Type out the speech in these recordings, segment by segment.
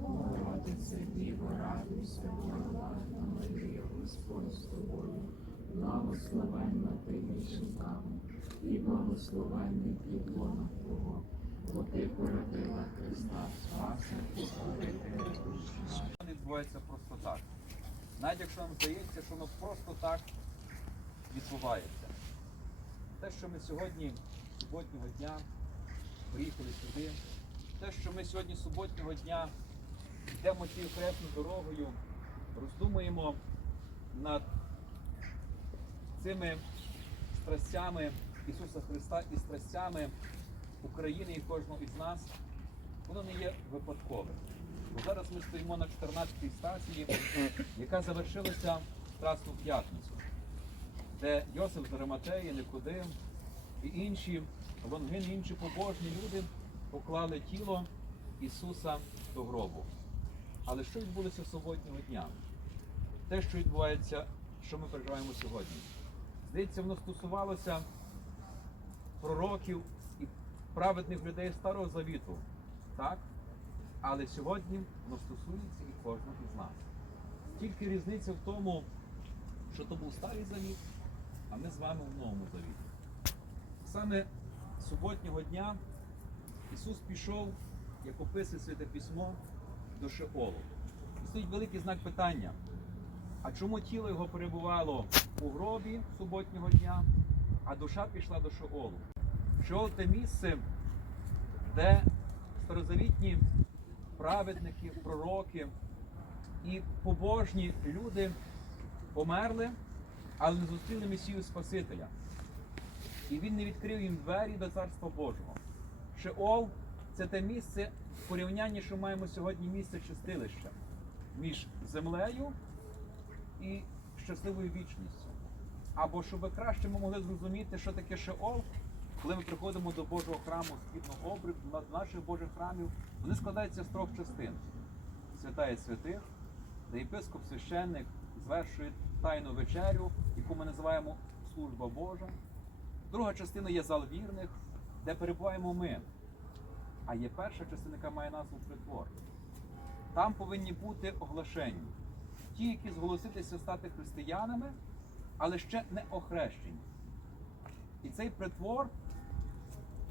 Богородице, Діво, радуйся, благодатна Марія, Господь з тобою, благословенна ти між жінками, і благословенний плід лона Твого, бо ти породила Христа, Спаса і Спасителя душі не відбувається просто так. Навіть якщо нам здається, що воно просто так відбувається. Те, що ми сьогодні, суботнього дня, приїхали сюди, те, що ми сьогодні суботнього дня йдемо цією хресною дорогою, роздумуємо над цими страстями Ісуса Христа і страстями України і кожного із нас, воно не є випадковим. Бо зараз ми стоїмо на 14-й стації, яка завершилася в Страсну п'ятницю, де Йосиф з Ариматеї, Никодим і інші лонгини, інші побожні люди поклали тіло Ісуса до гробу. Але що відбулося суботнього дня? Те, що відбувається, що ми переживаємо сьогодні. Здається, воно стосувалося пророків і праведних людей Старого Завіту. Так? Але сьогодні воно стосується і кожного із нас. Тільки різниця в тому, що то був старий завіт, а ми з вами в новому завіті. Саме суботнього дня Ісус пішов, як описує Святе Письмо, до Шеолу. І стоїть великий знак питання. А чому тіло його перебувало у гробі суботнього дня, а душа пішла до Шеолу? Шеол те місце, де старозавітні праведники, пророки і побожні люди померли, але не зустріли Месію Спасителя. І він не відкрив їм двері до Царства Божого. Шеол це те місце в порівнянні, що маємо сьогодні місце чистилища між землею і щасливою вічністю. Або щоб краще ми могли зрозуміти, що таке Шеол, коли ми приходимо до Божого храму східного обряду, на наших Божих храмів, вони складаються з трьох частин: свята і святих, де єпископ священник звершує тайну вечерю, яку ми називаємо служба Божа. Друга частина є зал вірних, де перебуваємо ми. А є перша частина, яка має назву притвор. Там повинні бути оглашені. Ті, які зголосилися стати християнами, але ще не охрещені. І цей притвор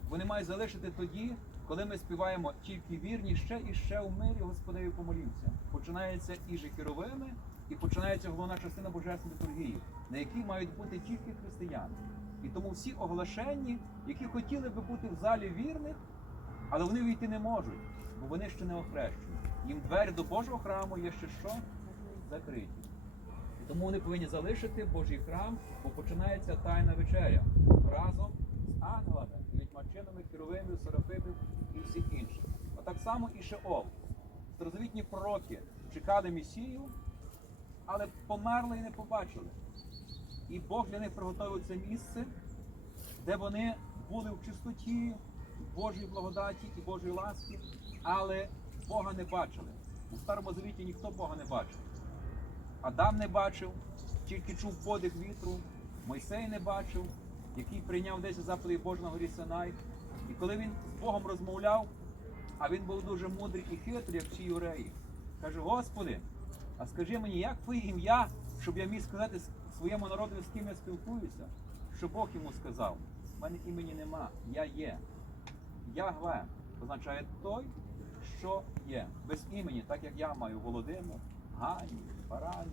вони мають залишити тоді, коли ми співаємо тільки вірні ще і ще у мирі Господеві помолімся. Починається і жекеровими, і починається головна частина Божественної літургії, на якій мають бути тільки християни. І тому всі оглашенні, які хотіли би бути в залі вірних, але вони війти не можуть, бо вони ще не охрещені. Їм двері до Божого храму є ще що? Закриті. І тому вони повинні залишити Божий храм, бо починається тайна вечеря разом з ангелами, відьмачинами, херовимів, серафимів і всіх інших. А так само і Шеол. Старозавітні пророки чекали Месію, але померли і не побачили. І Бог для них приготовив це місце, де вони були в чистоті, Божої благодаті і Божої ласки, але Бога не бачили. У Старому Завіті ніхто Бога не бачив. Адам не бачив, тільки чув подих вітру, Мойсей не бачив, який прийняв 10 заповідей Божого на горі Синай. І коли він з Богом розмовляв, а він був дуже мудрий і хитрий, як всі юреї, каже: Господи, а скажи мені, як твоє ім'я, щоб я міг сказати своєму народу, з ким я спілкуюся? Що Бог йому сказав: У мене імені нема, я є. Ягве означає той, що є. Без імені, так як я маю Володимир, Гані, Баран,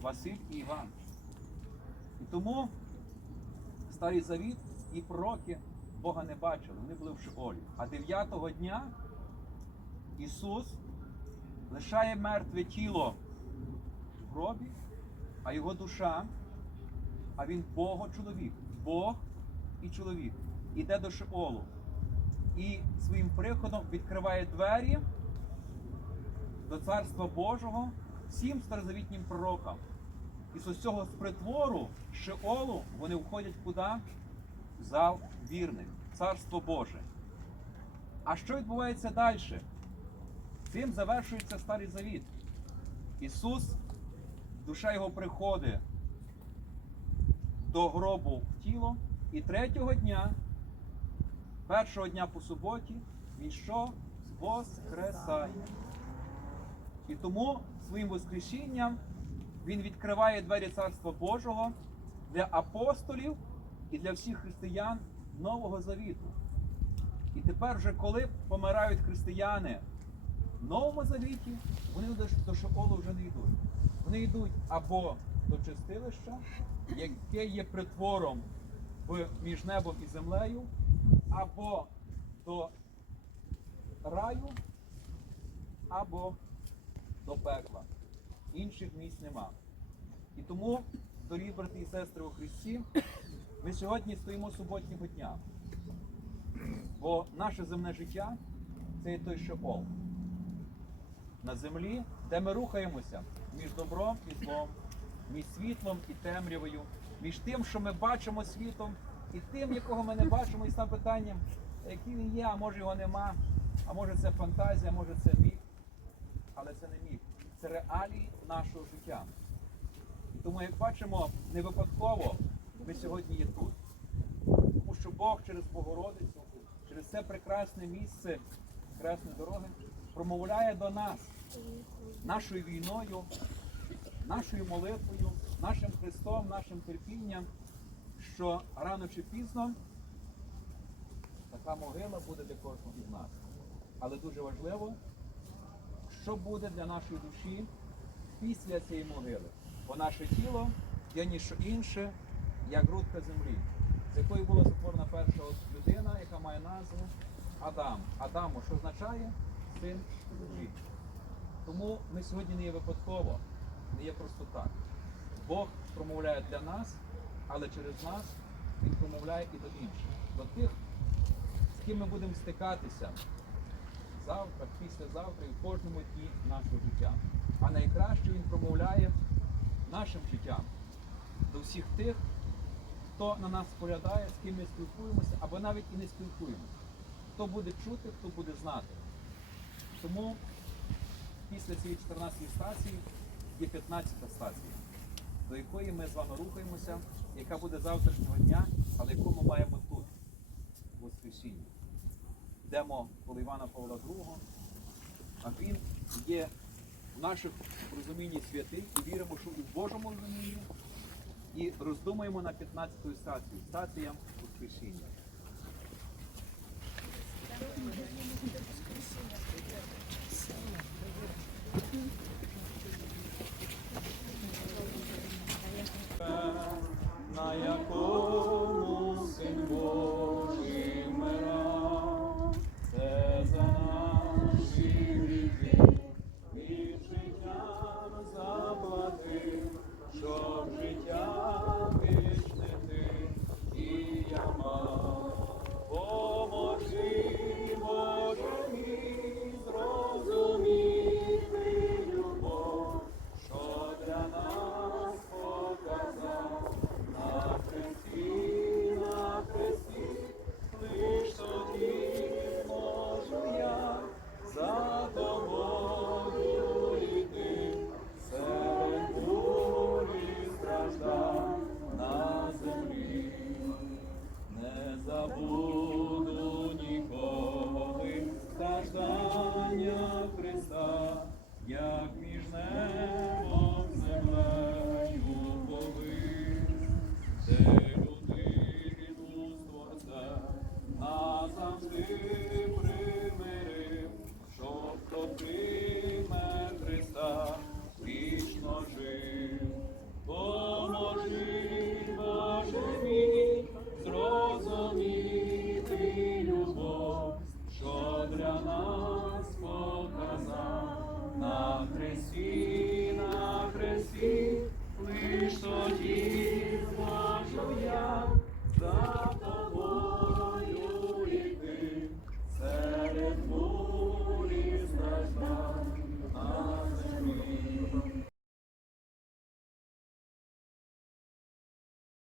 Василь і Іван. І тому Старий Завіт і пророки Бога не бачили, вони були в Шеолі. А дев'ятого дня Ісус лишає мертве тіло в гробі, а його душа, а він Бого-чоловік, Бог і чоловік, іде до Шеолу. І своїм приходом відкриває двері до Царства Божого всім старозавітнім пророкам. І з цього притвору Шеолу вони входять куди? В зал вірних, Царство Боже. А що відбувається далі? Цим завершується Старий Завіт. Ісус, душа його приходить до гробу в тіло, і третього дня, першого дня по суботі, він що? Воскресає. І тому своїм Воскресінням Він відкриває двері Царства Божого для апостолів і для всіх християн Нового Завіту. І тепер, вже коли помирають християни в Новому Завіті, вони до, Шеолу вже не йдуть. Вони йдуть або до чистилища, яке є притвором між небом і землею, або до раю, або до пекла. Інших місць нема. І тому, дорогі брати і сестри у Христі, ми сьогодні стоїмо суботнього дня. Бо наше земне життя це є той шеол. На землі, де ми рухаємося між добром і злом, між світлом і темрявою, між тим, що ми бачимо світом, і тим, якого ми не бачимо, і став питанням, який він є, а може його нема, а може це фантазія, може це міф. Але це не міф, це реалії нашого життя. Тому, як бачимо, не випадково ми сьогодні є тут. Тому що Бог через Богородицю, через це прекрасне місце, прекрасні дороги, промовляє до нас нашою війною, нашою молитвою, нашим Христом, нашим терпінням, що рано чи пізно така могила буде для кожного із нас. Але дуже важливо, що буде для нашої душі після цієї могили. Бо наше тіло є ніщо інше, як грудка землі, з якої була сотворена перша людина, яка має назву Адам. Адамо, що означає син землі. Тому ми сьогодні не є випадково, не є просто так. Бог промовляє для нас, але через нас Він промовляє і до інших, до тих, з ким ми будемо стикатися завтра, післязавтра і в кожному дні нашого життя. А найкраще він промовляє нашим життям до всіх тих, хто на нас споглядає, з ким ми спілкуємося, або навіть і не спілкуємося. Хто буде чути, хто буде знати. Тому після цієї 14 стації є 15 стація, до якої ми з вами рухаємося, яка буде завтрашнього дня, але яку ми маємо тут, в Воскресінні. Йдемо коло Івана Павла II, а він є в наших розумінні святий і віримо, що в Божому розумінні, і роздумуємо на 15-ту стацію, стація Воскресіння.